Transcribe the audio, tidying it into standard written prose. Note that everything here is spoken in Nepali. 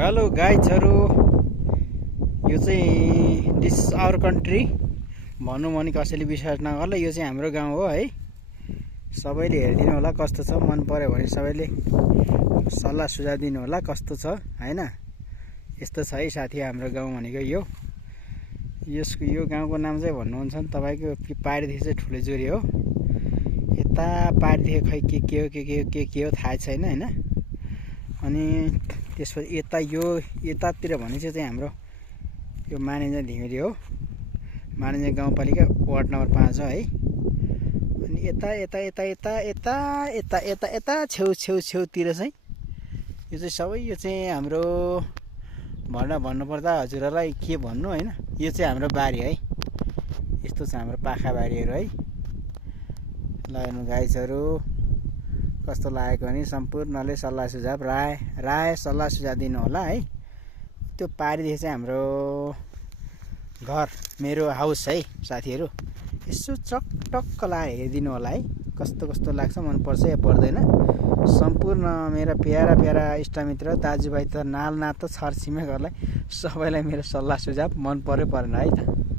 हेलो गाइजहरू, यो चाहिँ दिस आवर कन्ट्री भनौँ भने कसैले विश्वास नगर्ला। यो चाहिँ हाम्रो गाउँ हो है। सबैले हेरिदिनु होला कस्तो छ, मन पर्यो भने सबैले सल्लाह सुझाव दिनु होला कस्तो छ हैन। यस्तो छ है साथी हाम्रो गाउँ भनेको। यो गाउँको नाम चाहिँ भन्नुहुन्छ नि तपाईँको पारिदेखि चाहिँ ठुलेजुरी हो। यता पारिदेखि खै के हो थाहा छैन हैन। अनि त्यसपछि यतातिर भनेपछि चाहिँ हाम्रो यो मानेन्जा ढिमिरी हो। मानेन्जा गाउँपालिका वार्ड नम्बर 5 हो है। अनि यता छेउतिर चाहिँ यो चाहिँ सबै यो चाहिँ हाम्रो भन्नुपर्दा हजुरहरूलाई के भन्नु हैन। यो चाहिँ हाम्रो बारी है। यस्तो छ हाम्रो पाखा बारीहरू है। ल हेर्नु गाइजहरू कस्तो लागेको भने सम्पूर्णले सल्लाह सुझाव राय सल्लाह सुझाव दिनु होला है। त्यो पारिदेखि चाहिँ हाम्रो घर मेरो हाउस है साथीहरू। यसो चकटक्क लाएर हेरिदिनु होला है कस्तो लाग्छ, मन पर्छ या पर्दैन। सम्पूर्ण मेरा प्यारा इष्टमित्र दाजुभाइ तथा नाल नातो छरछिमेकहरूलाई सबैलाई मेरो सल्लाह सुझाव मन पर्यो परेन है त।